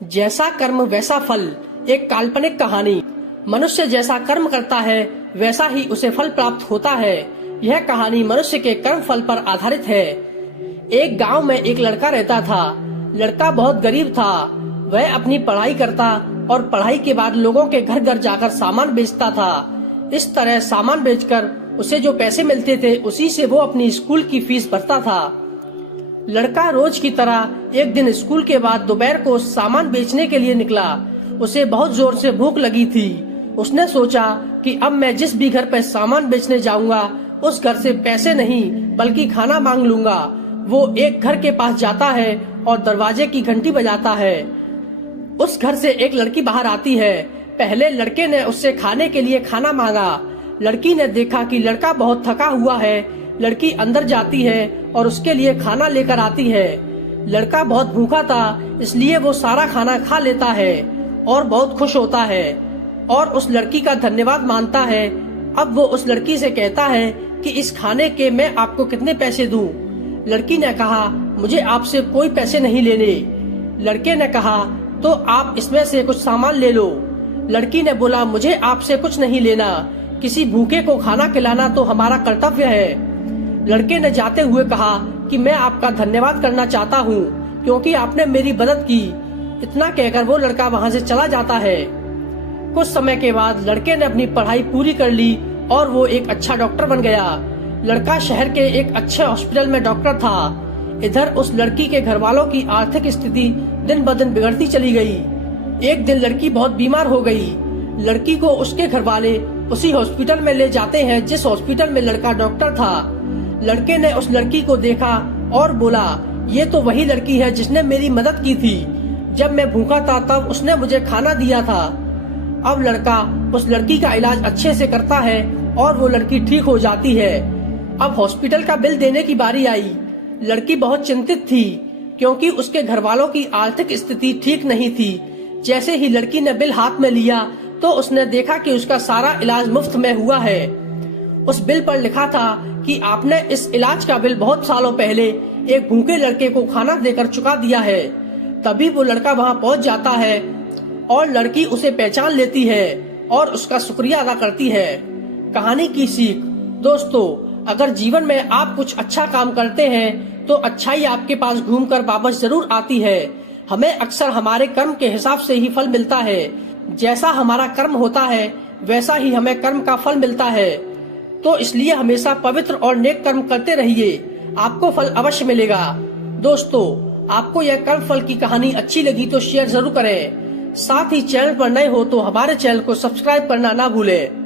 जैसा कर्म वैसा फल, एक काल्पनिक कहानी। मनुष्य जैसा कर्म करता है वैसा ही उसे फल प्राप्त होता है। यह कहानी मनुष्य के कर्म फल पर आधारित है। एक गांव में एक लड़का रहता था। लड़का बहुत गरीब था। वह अपनी पढ़ाई करता और पढ़ाई के बाद लोगों के घर घर जाकर सामान बेचता था। इस तरह सामान बेचकर उसे जो पैसे मिलते थे उसी से वो अपनी स्कूल की फीस भरता था। लड़का रोज की तरह एक दिन स्कूल के बाद दोपहर को सामान बेचने के लिए निकला। उसे बहुत जोर से भूख लगी थी। उसने सोचा कि अब मैं जिस भी घर पर सामान बेचने जाऊंगा उस घर से पैसे नहीं बल्कि खाना मांग लूंगा। वो एक घर के पास जाता है और दरवाजे की घंटी बजाता है। उस घर से एक लड़की बाहर आती है। पहले लड़के ने उससे खाने के लिए खाना मांगा। लड़की ने देखा कि लड़का बहुत थका हुआ है। लड़की अंदर जाती है और उसके लिए खाना लेकर आती है। लड़का बहुत भूखा था, इसलिए वो सारा खाना खा लेता है और बहुत खुश होता है और उस लड़की का धन्यवाद मानता है। अब वो उस लड़की से कहता है कि इस खाने के मैं आपको कितने पैसे दूं? लड़की ने कहा, मुझे आपसे कोई पैसे नहीं लेने। लड़के ने कहा, तो आप इसमें से कुछ सामान ले लो। लड़की ने बोला, मुझे आपसे कुछ नहीं लेना। किसी भूखे को खाना खिलाना तो हमारा कर्तव्य है। लड़के ने जाते हुए कहा कि मैं आपका धन्यवाद करना चाहता हूँ क्योंकि आपने मेरी मदद की। इतना कहकर वो लड़का वहाँ से चला जाता है। कुछ समय के बाद लड़के ने अपनी पढ़ाई पूरी कर ली और वो एक अच्छा डॉक्टर बन गया। लड़का शहर के एक अच्छे हॉस्पिटल में डॉक्टर था। इधर उस लड़की के घर वालों की आर्थिक स्थिति दिन ब दिन बिगड़ती चली गई। एक दिन लड़की बहुत बीमार हो गई। लड़की को उसके घर वाले उसी हॉस्पिटल में ले जाते हैं जिस हॉस्पिटल में लड़का डॉक्टर था। लड़के ने उस लड़की को देखा और बोला, ये तो वही लड़की है जिसने मेरी मदद की थी। जब मैं भूखा था तब उसने मुझे खाना दिया था। अब लड़का उस लड़की का इलाज अच्छे से करता है और वो लड़की ठीक हो जाती है। अब हॉस्पिटल का बिल देने की बारी आई। लड़की बहुत चिंतित थी क्योंकि उसके घर वालों की आर्थिक स्थिति ठीक नहीं थी। जैसे ही लड़की ने बिल हाथ में लिया तो उसने देखा कि उसका सारा इलाज मुफ्त में हुआ है। उस बिल पर लिखा था कि आपने इस इलाज का बिल बहुत सालों पहले एक भूखे लड़के को खाना देकर चुका दिया है। तभी वो लड़का वहाँ पहुँच जाता है और लड़की उसे पहचान लेती है और उसका शुक्रिया अदा करती है। कहानी की सीख, दोस्तों, अगर जीवन में आप कुछ अच्छा काम करते हैं तो अच्छाई आपके पास घूमकर वापस जरूर आती है। हमें अक्सर हमारे कर्म के हिसाब से ही फल मिलता है। जैसा हमारा कर्म होता है वैसा ही हमें कर्म का फल मिलता है। तो इसलिए हमेशा पवित्र और नेक कर्म करते रहिए, आपको फल अवश्य मिलेगा। दोस्तों, आपको यह कर्म फल की कहानी अच्छी लगी तो शेयर जरूर करें। साथ ही चैनल पर नए हो तो हमारे चैनल को सब्सक्राइब करना ना भूलें।